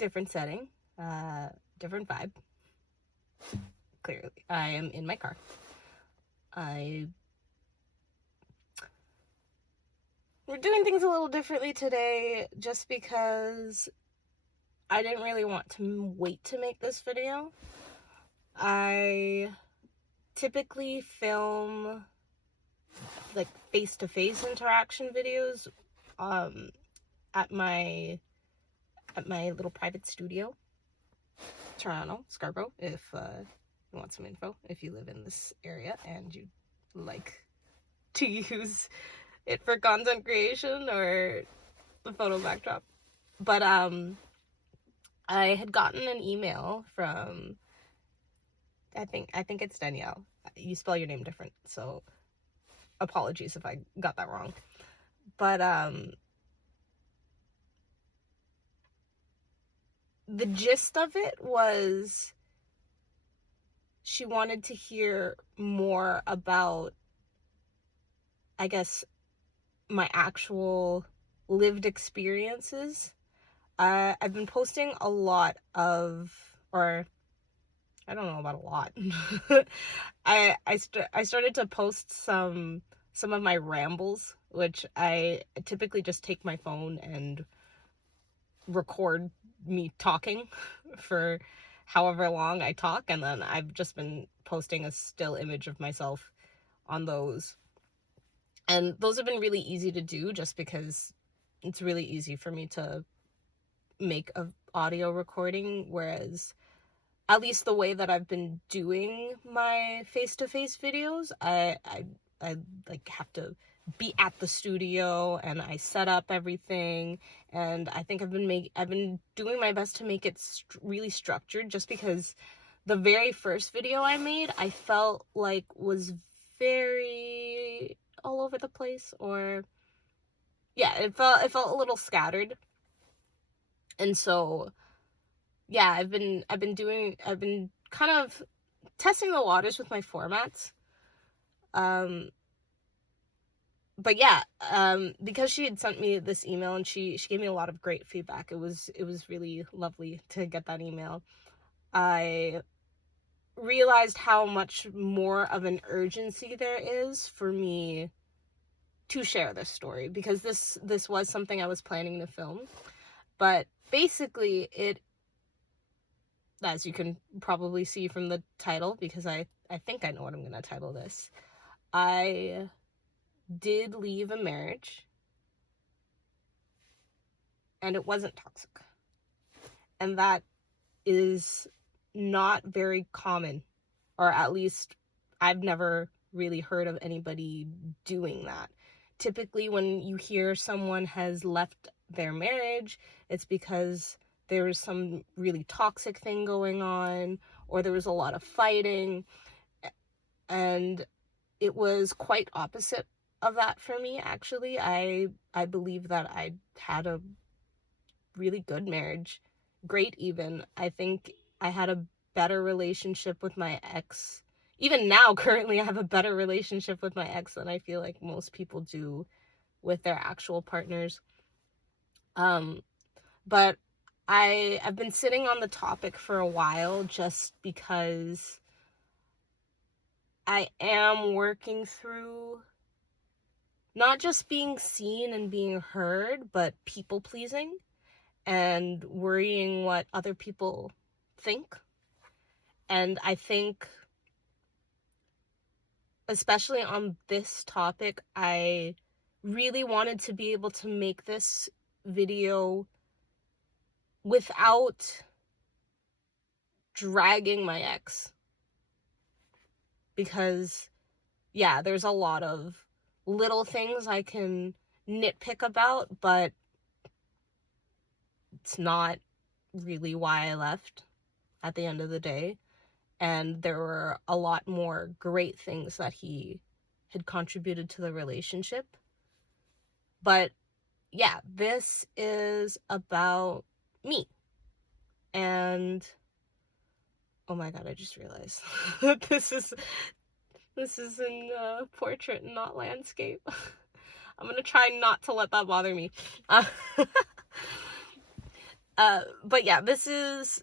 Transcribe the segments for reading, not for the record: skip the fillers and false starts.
different setting, different vibe. Clearly, I am in my car. We're doing things a little differently today just because I didn't really want to wait to make this video. I typically film like face-to-face interaction videos at my little private studio, Toronto, Scarborough, if you want some info, if you live in this area and you like to use it for content creation or the photo backdrop. But I had gotten an email from, I think it's Danielle. You spell your name different, so apologies if I got that wrong. But the gist of it was she wanted to hear more about, I guess, my actual lived experiences. I've been posting a lot of, or I don't know about a lot. I started to post some of my rambles, which I typically just take my phone and record me talking for however long I talk, and then I've just been posting a still image of myself on those. And those have been really easy to do just because it's really easy for me to make an audio recording, whereas at least the way that I've been doing my face-to-face videos, I like have to be at the studio and I set up everything, and I think I've been doing my best to make it really structured, just because the very first video I made I felt like was very all over the place, or yeah, it felt a little scattered. And so yeah, I've been kind of testing the waters with my formats. But yeah, because she had sent me this email and she gave me a lot of great feedback. It was really lovely to get that email. I realized how much more of an urgency there is for me to share this story, because this was something I was planning to film. But basically, it, as you can probably see from the title, because I think I know what I'm going to title this, I did leave a marriage, and it wasn't toxic. And that is not very common, or at least I've never really heard of anybody doing that. Typically, when you hear someone has left their marriage, it's because there was some really toxic thing going on, or there was a lot of fighting. And it was quite opposite of that for me, actually. I believe that I had a really good marriage, great even. I think I had a better relationship with my ex. Even now, currently, I have a better relationship with my ex than I feel like most people do with their actual partners. But I've been sitting on the topic for a while, just because I am working through not just being seen and being heard, but people pleasing and worrying what other people think. And I think, especially on this topic, I really wanted to be able to make this video without dragging my ex. Because, yeah, there's a lot of little things I can nitpick about, but it's not really why I left at the end of the day. And there were a lot more great things that he had contributed to the relationship. But yeah, this is about me. And oh my god, I just realized this is in portrait and not landscape. I'm gonna try not to let that bother me. But yeah, this is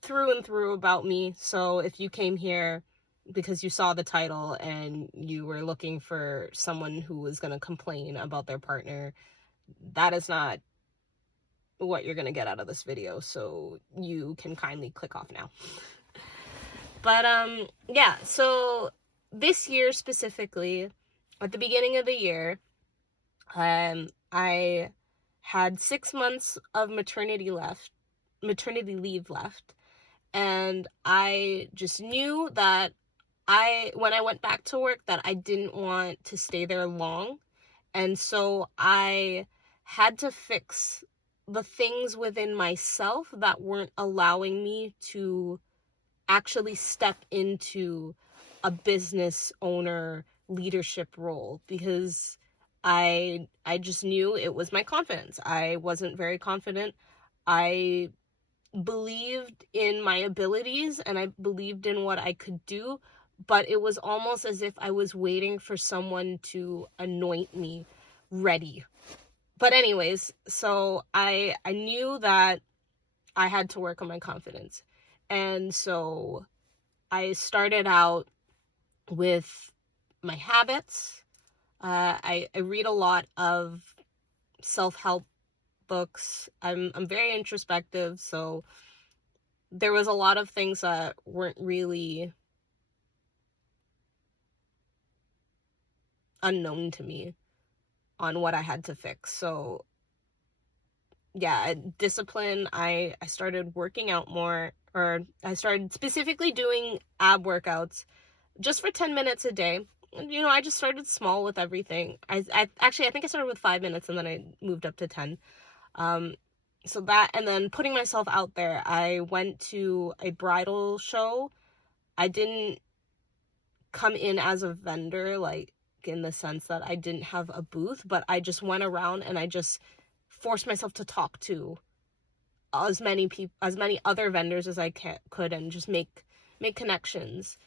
through and through about me. So if you came here because you saw the title and you were looking for someone who was going to complain about their partner, that is not what you're going to get out of this video. So you can kindly click off now. But yeah, so this year specifically, at the beginning of the year, I had 6 months of maternity leave left, and I just knew that when I went back to work, that I didn't want to stay there long, and so I had to fix the things within myself that weren't allowing me to actually step into a business owner leadership role, because I just knew it was my confidence. I wasn't very confident. I believed in my abilities and I believed in what I could do, but it was almost as if I was waiting for someone to anoint me ready. But anyways, so I knew that I had to work on my confidence. And so I started out with my habits. I read a lot of self-help books. I'm very introspective, so there was a lot of things that weren't really unknown to me on what I had to fix. So yeah, discipline. I started working out more, or I started specifically doing ab workouts just for 10 minutes a day. You know, I just started small with everything. I think I started with 5 minutes and then I moved up to 10. So that, and then putting myself out there. I went to a bridal show. I didn't come in as a vendor, like in the sense that I didn't have a booth, but I just went around and I just forced myself to talk to as many other vendors as I could, and just make connections.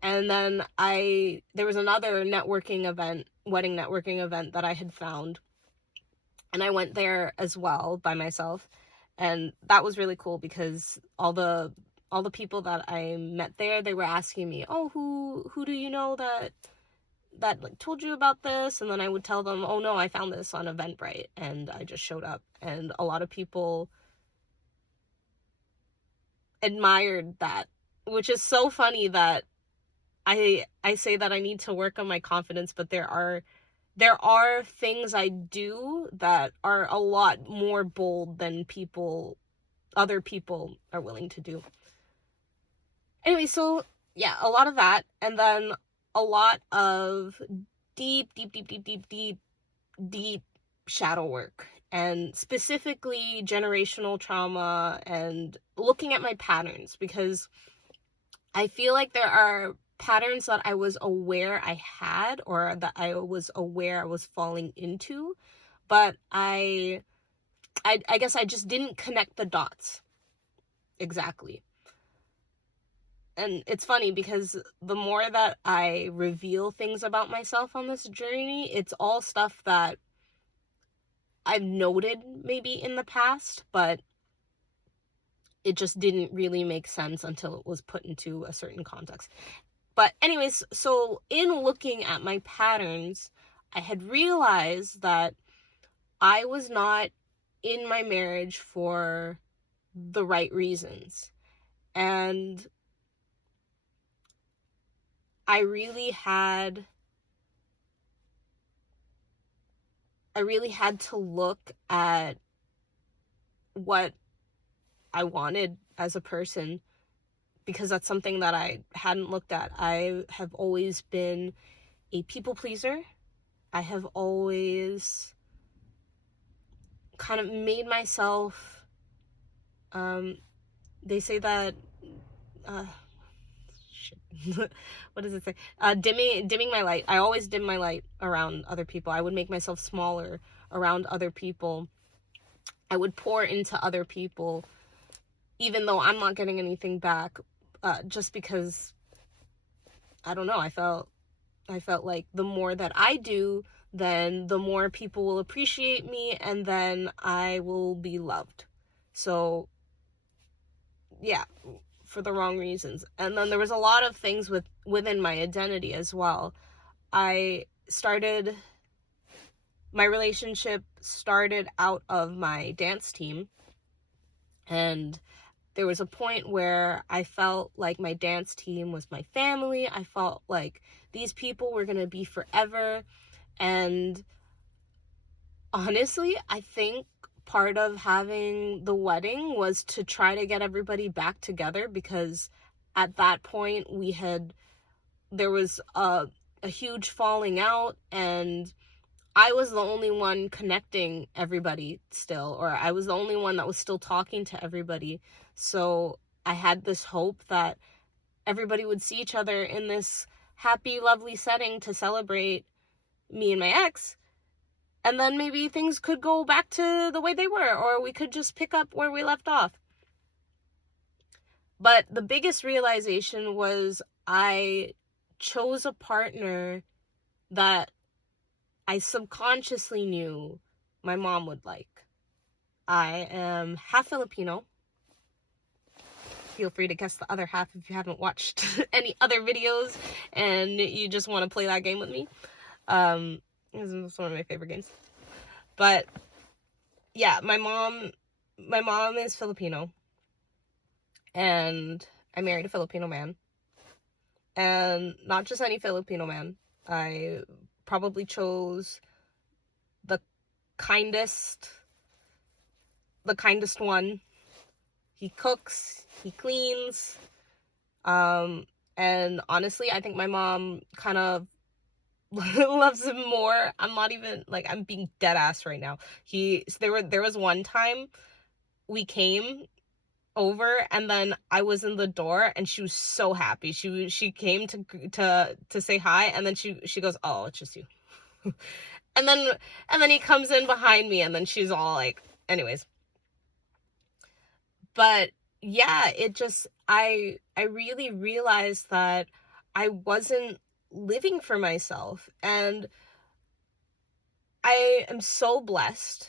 And then there was another wedding networking event that I had found, and I went there as well by myself, and that was really cool because all the people that I met there, they were asking me, oh, who do you know that like told you about this? And then I would tell them, oh no, I found this on Eventbrite and I just showed up. And a lot of people admired that, which is so funny that I say that I need to work on my confidence, but there are things I do that are a lot more bold than other people are willing to do. Anyway, so yeah, a lot of that, and then a lot of deep shadow work, and specifically generational trauma, and looking at my patterns, because I feel like there are patterns that I was aware I had, or that I was aware I was falling into, but I guess I just didn't connect the dots exactly. And it's funny because the more that I reveal things about myself on this journey, it's all stuff that I've noted maybe in the past, but it just didn't really make sense until it was put into a certain context. But anyways, so in looking at my patterns, I had realized that I was not in my marriage for the right reasons. And I really had to look at what I wanted as a person, because that's something that I hadn't looked at. I have always been a people pleaser. I have always kind of made myself, they say that, what does it say? Dimming my light. I always dim my light around other people. I would make myself smaller around other people. I would pour into other people, even though I'm not getting anything back, just because, I don't know, I felt like the more that I do, then the more people will appreciate me, and then I will be loved. So, yeah, for the wrong reasons. And then there was a lot of things within my identity as well. My relationship started out of my dance team, and there was a point where I felt like my dance team was my family. I felt like these people were going to be forever. And honestly, I think part of having the wedding was to try to get everybody back together, because at that point there was a huge falling out, and I was the only one connecting everybody still, or I was the only one that was still talking to everybody. So I had this hope that everybody would see each other in this happy, lovely setting to celebrate me and my ex. And then maybe things could go back to the way they were, or we could just pick up where we left off. But the biggest realization was I chose a partner that I subconsciously knew my mom would like. I am half Filipino. Feel free to guess the other half if you haven't watched any other videos and you just want to play that game with me. This is one of my favorite games. But yeah, my mom is Filipino, and I married a Filipino man. And not just any Filipino man. I probably chose the kindest one. He cooks, he cleans, and honestly, I think my mom kind of loves him more. I'm not even, like, I'm being dead ass right now. There was one time we came over, and then I was in the door, and she was so happy. She came to say hi, and then she goes, "Oh, it's just you." and then he comes in behind me, and then she's all like, anyways. But yeah, it just, I really realized that I wasn't living for myself, and I am so blessed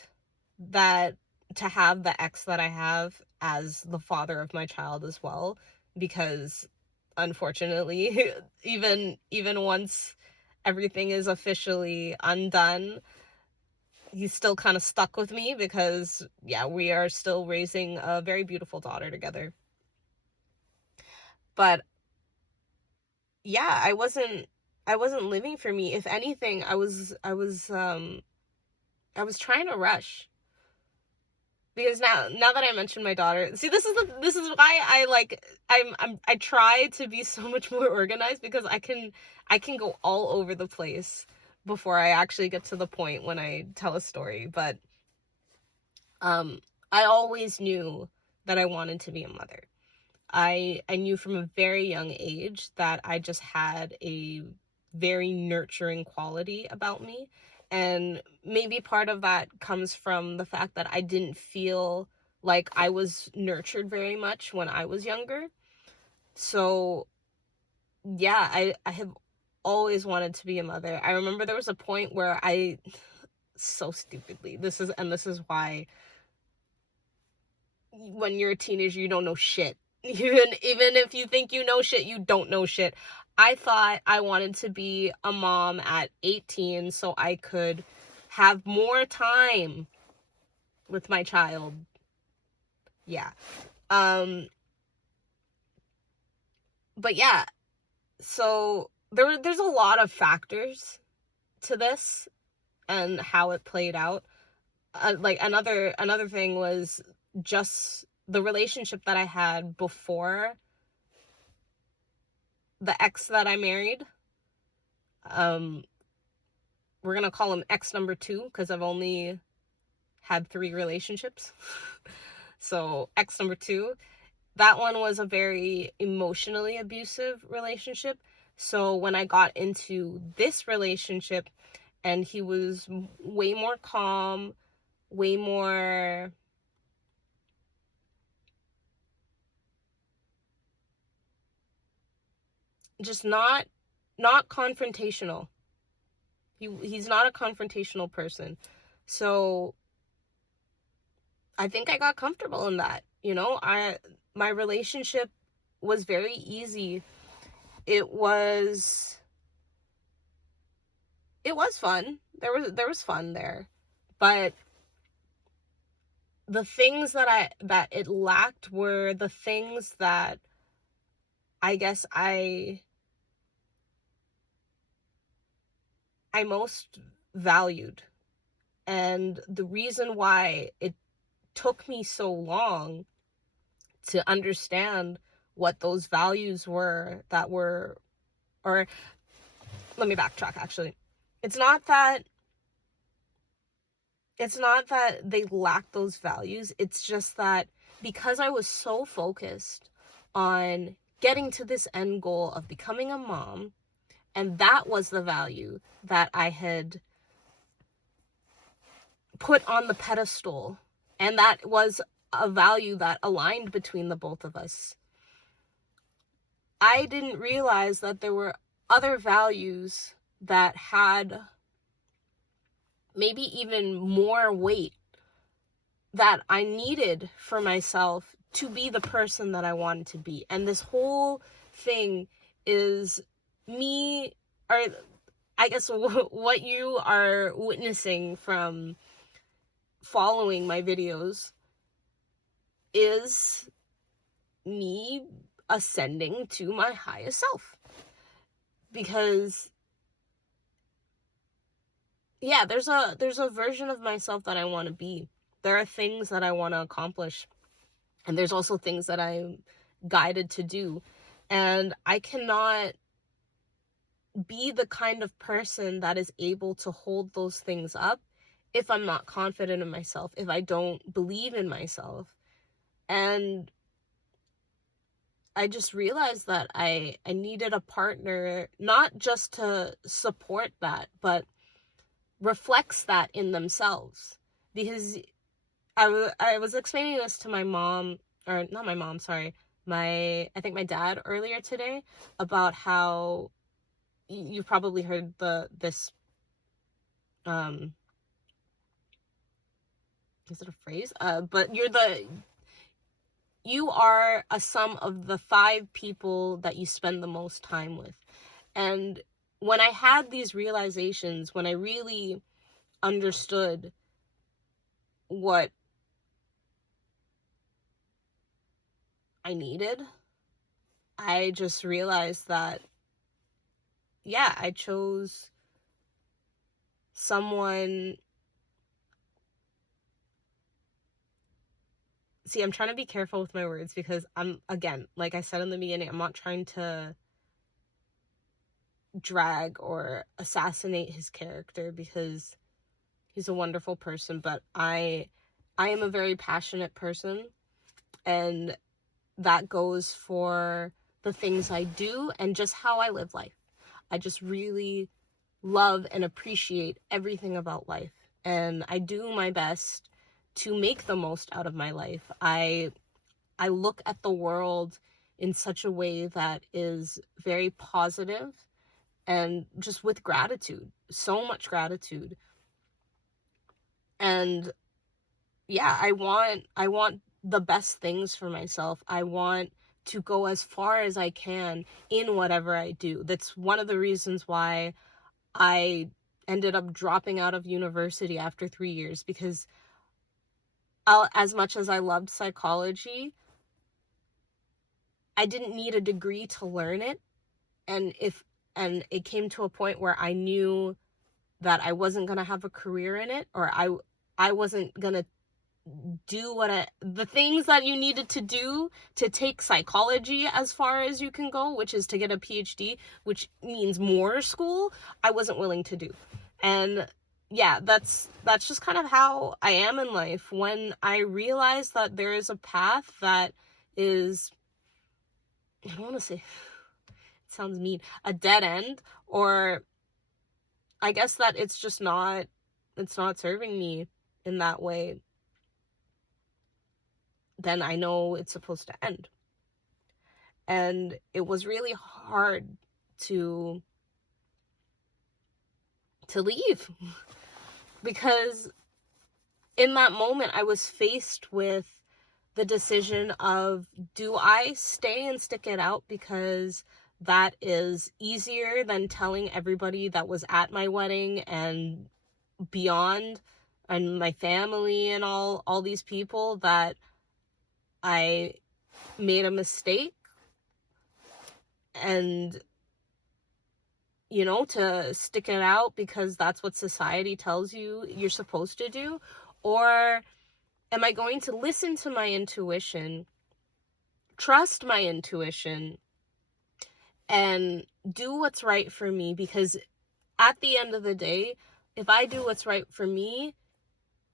that to have the ex that I have as the father of my child as well, because unfortunately, even once everything is officially undone, he's still kind of stuck with me, because yeah, we are still raising a very beautiful daughter together. But yeah, I wasn't living for me. If anything, I was trying to rush. Because now that I mentioned my daughter, see, this is why I try to be so much more organized, because I can go all over the place before I actually get to the point when I tell a story. But I always knew that I wanted to be a mother. I knew from a very young age that I just had a very nurturing quality about me. And maybe part of that comes from the fact that I didn't feel like I was nurtured very much when I was younger. So yeah, I have always wanted to be a mother. I remember there was a point where so stupidly, this is why when you're a teenager, you don't know shit. Even if you think you know shit, you don't know shit. I thought I wanted to be a mom at 18 so I could have more time with my child. Yeah. But yeah, so there's a lot of factors to this and how it played out. Like another thing was just the relationship that I had before the ex that I married. We're gonna call him ex number 2, because I've only had 3 relationships. So ex number 2, that one was a very emotionally abusive relationship. So when I got into this relationship, and he was way more calm, way more just not confrontational. He's not a confrontational person. So I think I got comfortable in that. My relationship was very easy. It was fun. There was fun there. But the things that it lacked were the things that I guess I most valued. And the reason why it took me so long to understand what those values were or let me backtrack, actually. It's not that they lack those values. It's just that because I was so focused on getting to this end goal of becoming a mom, and that was the value that I had put on the pedestal, and that was a value that aligned between the both of us, I didn't realize that there were other values that had maybe even more weight that I needed for myself to be the person that I wanted to be. And this whole thing is me, or I guess what you are witnessing from following my videos is me ascending to my highest self. Because yeah, there's a version of myself that I want to be. There are things that I want to accomplish, and there's also things that I'm guided to do. And I cannot be the kind of person that is able to hold those things up if I'm not confident in myself, if I don't believe in myself. And I just realized that I needed a partner, not just to support that, but reflects that in themselves. Because I was explaining this to my mom, or not my mom, sorry, I think my dad earlier today, about how you've probably heard this is it a phrase? But you are a sum of the 5 people that you spend the most time with. And when I had these realizations, when I really understood what I needed, I just realized that, yeah, I chose someone. See, I'm trying to be careful with my words because again, like I said in the beginning, I'm not trying to drag or assassinate his character because he's a wonderful person, but I am a very passionate person, and that goes for the things I do and just how I live life. I just really love and appreciate everything about life, and I do my best to make the most out of my life. I look at the world in such a way that is very positive and just with gratitude, so much gratitude. And yeah, I want the best things for myself. I want to go as far as I can in whatever I do. That's one of the reasons why I ended up dropping out of university after 3 years, because as much as I loved psychology, I didn't need a degree to learn it. And it came to a point where I knew that I wasn't going to have a career in it, or I wasn't going to do the things that you needed to do to take psychology as far as you can go, which is to get a PhD, which means more school. I wasn't willing to do. And yeah, that's just kind of how I am in life. When I realize that there is a path that is, I don't want to say, it sounds mean, a dead end, or I guess that it's not serving me in that way, then I know it's supposed to end. And it was really hard to to leave. Because in that moment, I was faced with the decision of, do I stay and stick it out because that is easier than telling everybody that was at my wedding and beyond, and my family and all these people, that I made a mistake, and to stick it out because that's what society tells you you're supposed to do? Or am I going to listen to my intuition, trust my intuition, and do what's right for me? Because at the end of the day, if I do what's right for me,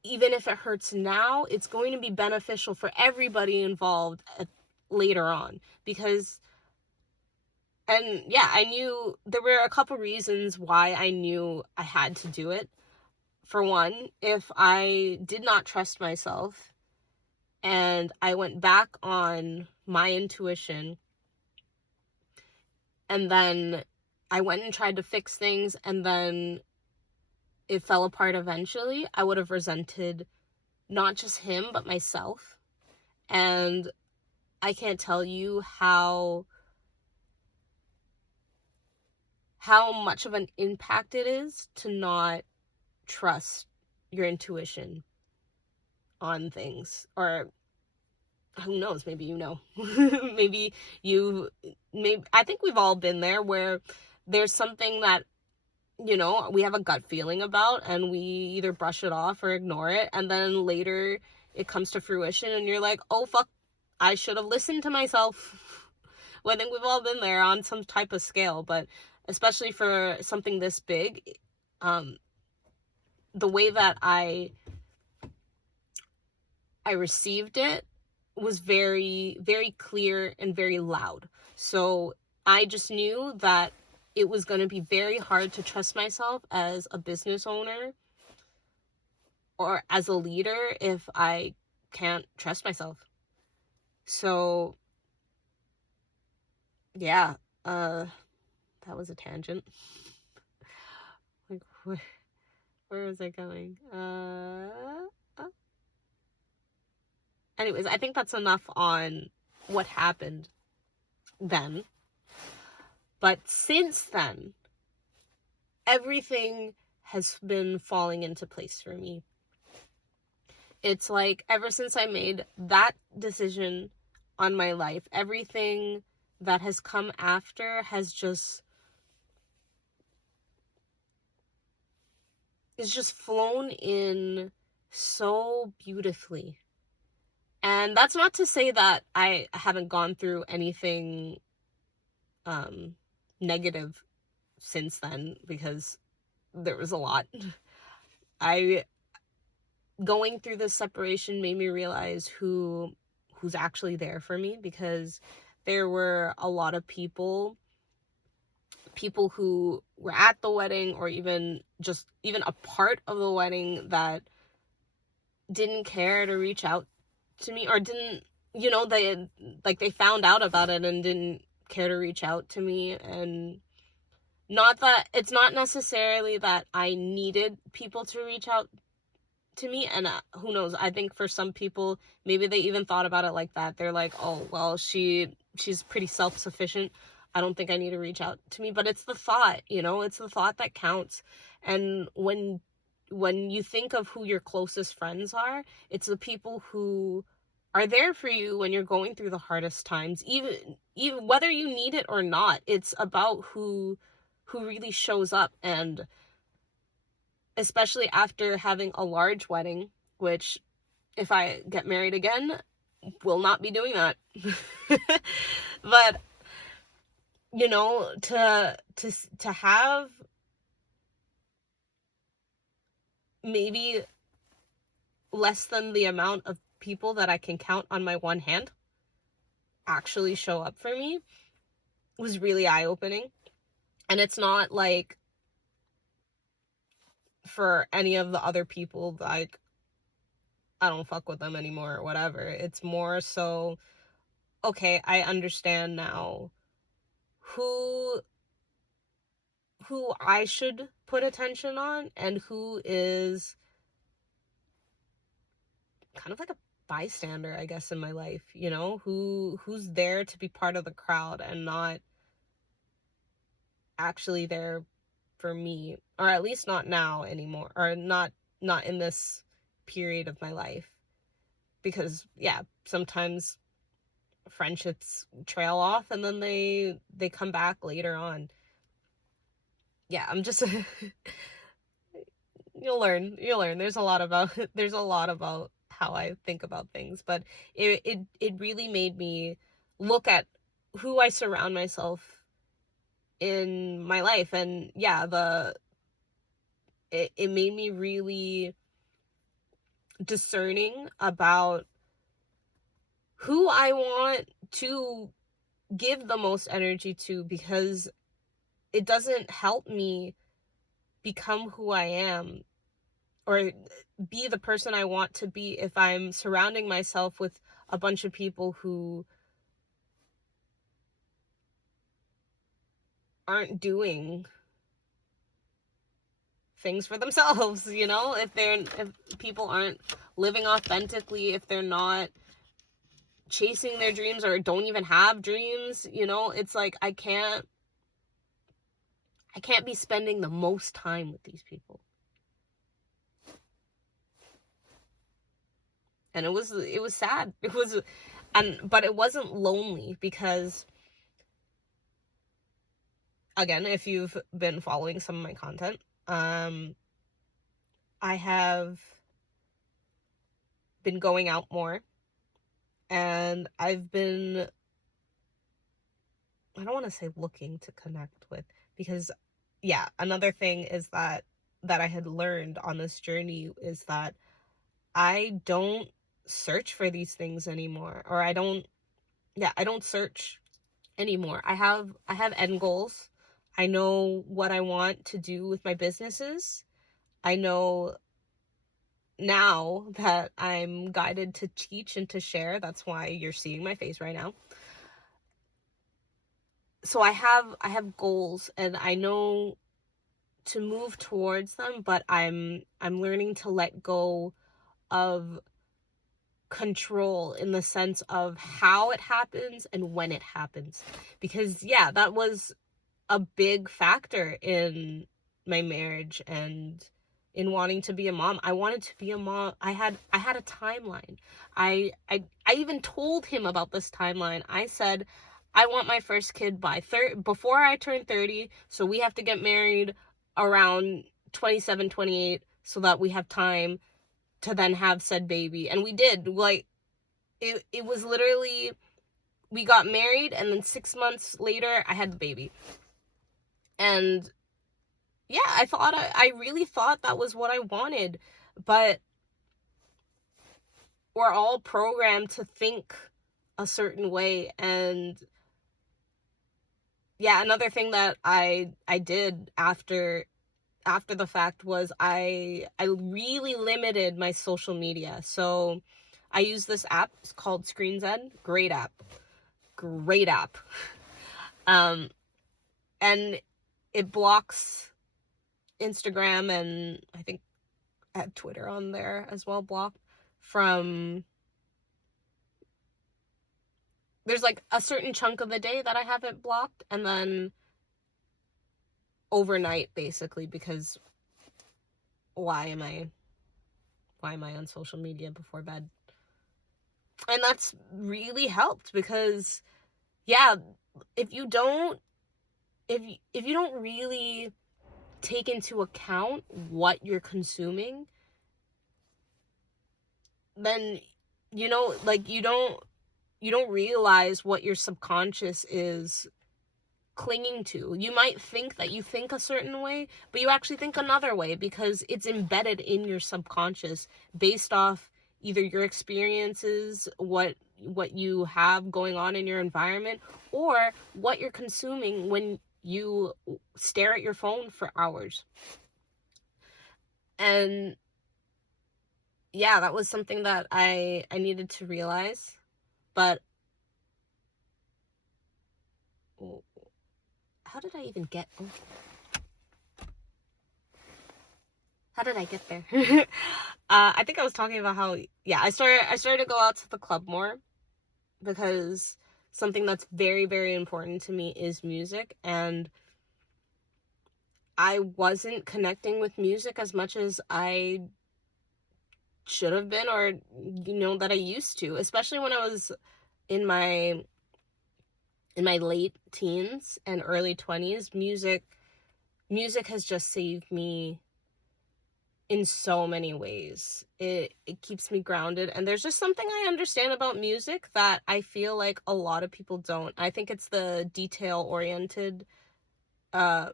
even if it hurts now, it's going to be beneficial for everybody involved later on. I knew there were a couple reasons why I knew I had to do it. For one, if I did not trust myself and I went back on my intuition, and then I went and tried to fix things, and then it fell apart eventually, I would have resented not just him, but myself. And I can't tell you how much of an impact it is to not trust your intuition on things. Or who knows, maybe maybe I think we've all been there, where there's something that we have a gut feeling about, and we either brush it off or ignore it, and then later it comes to fruition and you're like, oh fuck, I should have listened to myself. Well, I think we've all been there on some type of scale, but especially for something this big, the way that I received it was very, very clear and very loud. So I just knew that it was going to be very hard to trust myself as a business owner or as a leader if I can't trust myself. So yeah, that was a tangent. Like, where was I going? Anyways, I think that's enough on what happened then. But since then, everything has been falling into place for me. It's like ever since I made that decision on my life, everything that has come after has just flown in so beautifully. And that's not to say that I haven't gone through anything negative since then, because there was a lot. Going through this separation made me realize who's actually there for me, because there were a lot of people who were at the wedding, or even a part of the wedding, that didn't care to reach out to me, or didn't, they found out about it and didn't care to reach out to me. And not that it's not necessarily that I needed people to reach out to me, and who knows, I think for some people, maybe they even thought about it like that. They're like, oh well, she's pretty self-sufficient, I don't think I need to reach out to me. But it's the thought, it's the thought that counts. And when you think of who your closest friends are, it's the people who are there for you when you're going through the hardest times, even whether you need it or not. It's about who really shows up. And especially after having a large wedding, which, if I get married again, will not be doing that. But to have maybe less than the amount of people that I can count on my one hand actually show up for me was really eye-opening. And it's not like for any of the other people, like, I don't fuck with them anymore or whatever. It's more so, okay, I understand now who who I should put attention on and who is kind of like a bystander, I guess, in my life, you know, who's there to be part of the crowd and not actually there for me, or at least not now anymore, or not in this period of my life. Because yeah, sometimes friendships trail off and then they come back later on. Yeah, I'm just you'll learn. There's a lot about how I think about things, but it really made me look at who I surround myself in my life. And yeah, it made me really discerning about who I want to give the most energy to, because it doesn't help me become who I am or be the person I want to be if I'm surrounding myself with a bunch of people who aren't doing things for themselves, you know? If people aren't living authentically, if they're not chasing their dreams or don't even have dreams, you know, it's like I can't be spending the most time with these people. And it was sad. But it wasn't lonely, because again, if you've been following some of my content, I have been going out more, and I've been, I don't want to say looking to connect with, because yeah, another thing is that I had learned on this journey is that I don't search for these things anymore, or I don't search anymore. I have end goals. I know what I want to do with my businesses. I know now that I'm guided to teach and to share. That's why you're seeing my face right now. So I have goals, and I know to move towards them, but I'm learning to let go of control in the sense of how it happens and when it happens. Because yeah, that was a big factor in my marriage and in wanting to be a mom. I wanted to be a mom. I had a timeline. I even told him about this timeline. I said, I want my first kid before I turn 30, so we have to get married around 27, 28, so that we have time to then have said baby. And we did. Like, it was literally, we got married, and then 6 months later I had the baby. And yeah, I really thought that was what I wanted, but we're all programmed to think a certain way. And yeah, another thing that I did after the fact was I really limited my social media. So I use this app. It's called ScreenZen. Great app. And it blocks Instagram, and I think I had Twitter on there as well, blocked from, there's like a certain chunk of the day that I have it blocked, and then overnight, basically, because why am I on social media before bed? And that's really helped, because yeah, if you don't really take into account what you're consuming, then, you know, like, you don't realize what your subconscious is clinging to. You might think that you think a certain way, but you actually think another way, because it's embedded in your subconscious based off either your experiences, what you have going on in your environment, or what you're consuming when you stare at your phone for hours. And yeah, that was something that I needed to realize. But how did I even get How did I get there? I think I was talking about how, yeah, I started to go out to the club more because something that's very, very important to me is music, and I wasn't connecting with music as much as I should have been, or that I used to, especially when I was in my late teens and early 20s. Music has just saved me in so many ways. It keeps me grounded, and there's just something I understand about music that I feel like a lot of people don't. I think it's the detail oriented the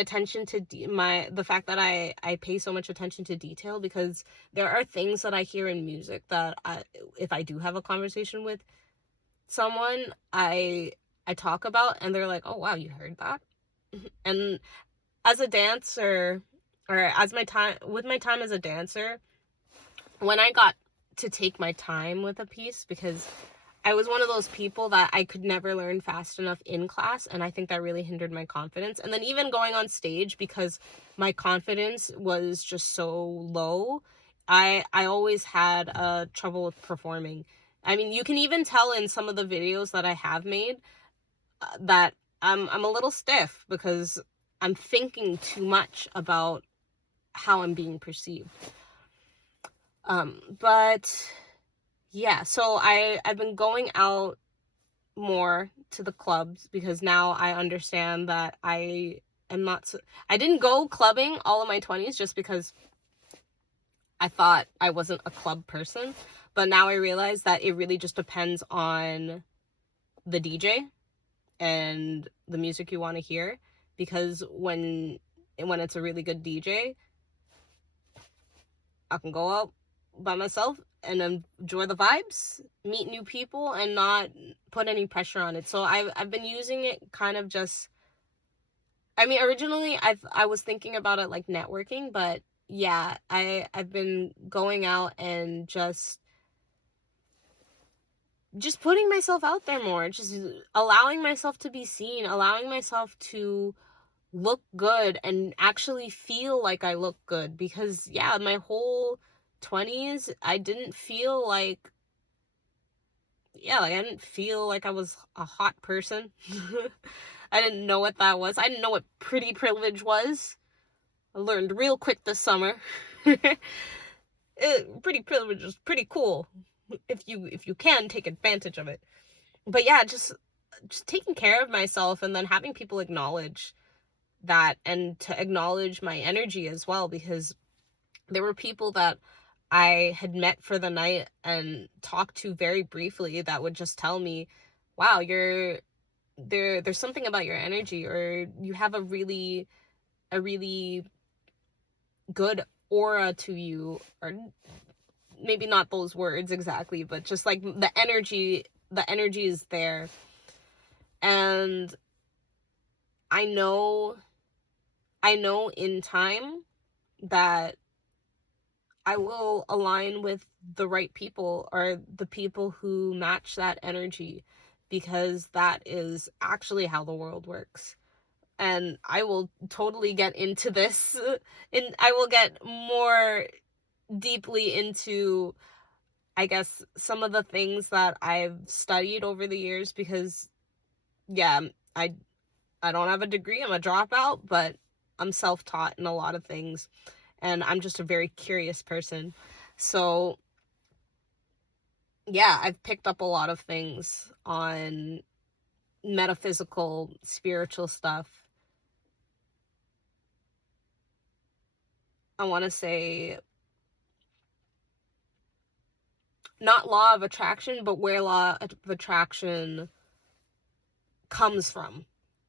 attention to the fact that I pay so much attention to detail, because there are things that I hear in music that if I do have a conversation with someone, I talk about, and they're like, "Oh wow, you heard that?" And as a dancer, or as my time as a dancer, when I got to take my time with a piece, because I was one of those people that I could never learn fast enough in class, and I think that really hindered my confidence. And then even going on stage, because my confidence was just so low, I always had trouble with performing. I mean, you can even tell in some of the videos that I have made that I'm a little stiff, because I'm thinking too much about how I'm being perceived. But yeah, so I've been going out more to the clubs, because now I understand that I didn't go clubbing all of my 20s just because I thought I wasn't a club person, but now I realize that it really just depends on the DJ and the music you want to hear, because when it's a really good DJ, I can go out by myself and enjoy the vibes, meet new people, and not put any pressure on it. So I've been using it kind of just, I mean, originally I was thinking about it like networking, but yeah, I've been going out and just putting myself out there more, just allowing myself to be seen, allowing myself to look good and actually feel like I look good, because yeah, my whole 20s I didn't feel like I didn't feel like I was a hot person. I didn't know what that was. I didn't know what pretty privilege was. I learned real quick this summer. Pretty privilege is pretty cool if you can take advantage of it. But yeah, just taking care of myself, and then having people acknowledge that, and to acknowledge my energy as well, because there were people that I had met for the night and talked to very briefly that would just tell me, wow, there's something about your energy, or you have a really good aura to you, or maybe not those words exactly, but just like the energy is there. And I know in time that I will align with the right people, or the people who match that energy, because that is actually how the world works. And I will totally get into this, and I will get more deeply into, I guess, some of the things that I've studied over the years, because yeah, I don't have a degree, I'm a dropout, but I'm self-taught in a lot of things, and I'm just a very curious person. So yeah, I've picked up a lot of things on metaphysical, spiritual stuff. I want to say not law of attraction, but where law of attraction comes from,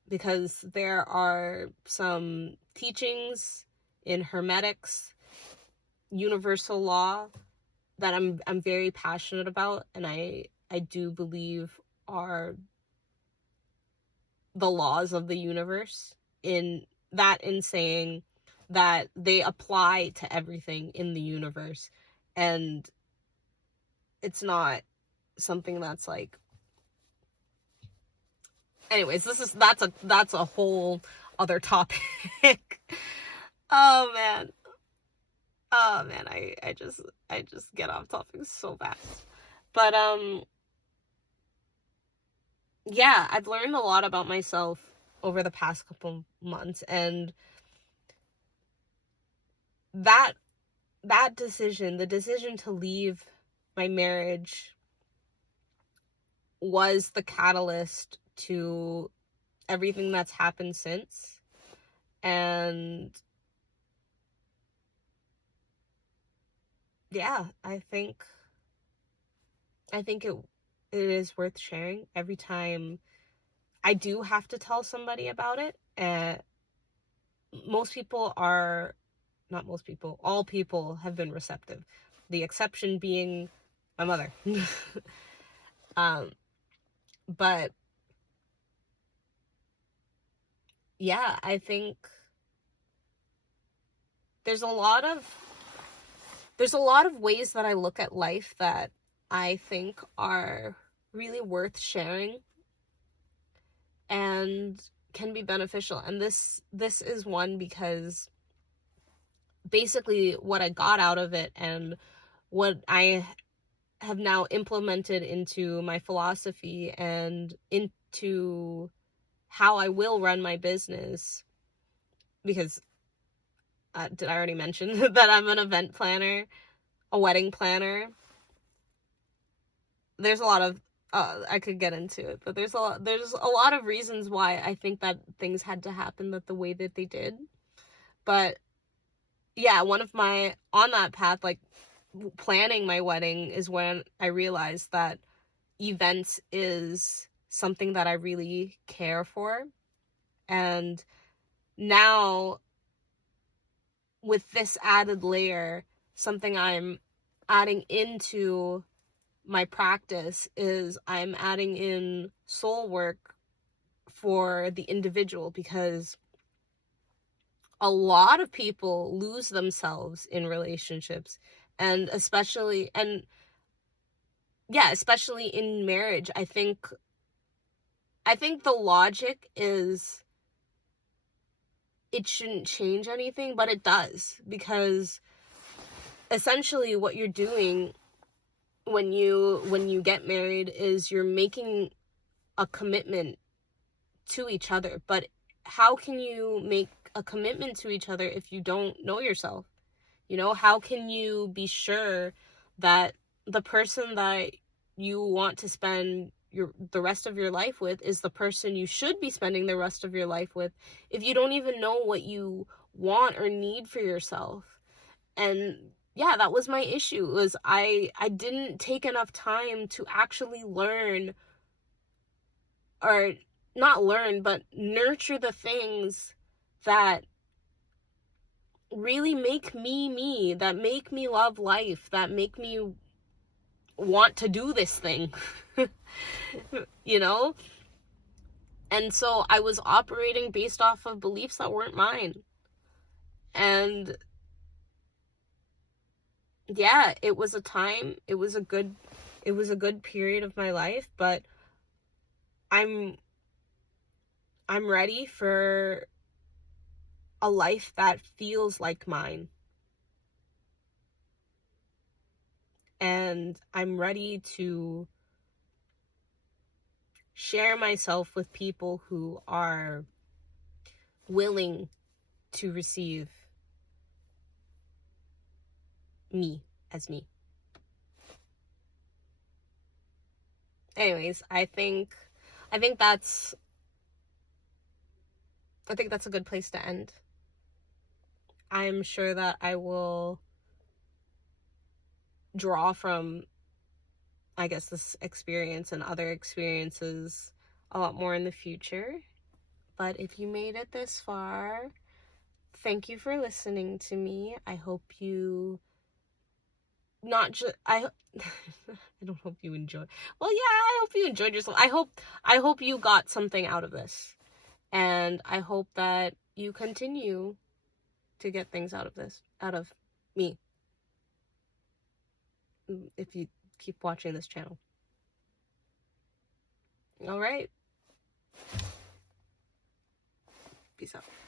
because there are some teachings in hermetics, universal law, that I'm very passionate about, and I do believe are the laws of the universe, in saying that they apply to everything in the universe, and it's not something that's like anyways, that's a whole other topic. Oh man. Oh man, I just get off topic so fast. But yeah, I've learned a lot about myself over the past couple months, and that decision, the decision to leave my marriage, was the catalyst to everything that's happened since. And yeah, I think it is worth sharing. Every time I do have to tell somebody about it, most people are, not most people, all people have been receptive. The exception being my mother. But yeah, I think there's a lot of ways that I look at life that I think are really worth sharing and can be beneficial. And this is one, because basically what I got out of it and what I have now implemented into my philosophy and into how I will run my business, because did I already mention that I'm an event planner, a wedding planner? There's a lot of I could get into it, but there's a lot of reasons why I think that things had to happen the way that they did. But yeah, one of my, on that path, like planning my wedding, is when I realized that events is something that I really care for. And now, with this added layer, something I'm adding into my practice is I'm adding in soul work for the individual, because a lot of people lose themselves in relationships, and especially in marriage. I think the logic is it shouldn't change anything, but it does, because essentially what you're doing when you get married is you're making a commitment to each other. But how can you make a commitment to each other if you don't know yourself? How can you be sure that the person that you want to spend the rest of your life with is the person you should be spending the rest of your life with, if you don't even know what you want or need for yourself? And yeah, that was my issue, was I didn't take enough time to actually learn, or not learn, but nurture the things that really make me me, that make me love life, that make me want to do this thing. you know and so I was operating based off of beliefs that weren't mine. And yeah, it was a good period of my life, but I'm ready for a life that feels like mine. And I'm ready to share myself with people who are willing to receive me as me. Anyways, I think that's a good place to end. I'm sure that I will draw from, I guess, this experience and other experiences a lot more in the future. But if you made it this far, thank you for listening to me. I hope you I don't hope you enjoy. Well, yeah, I hope you enjoyed yourself. I hope you got something out of this. And I hope that you continue to get things out of me, if you keep watching this channel. All right. Peace out.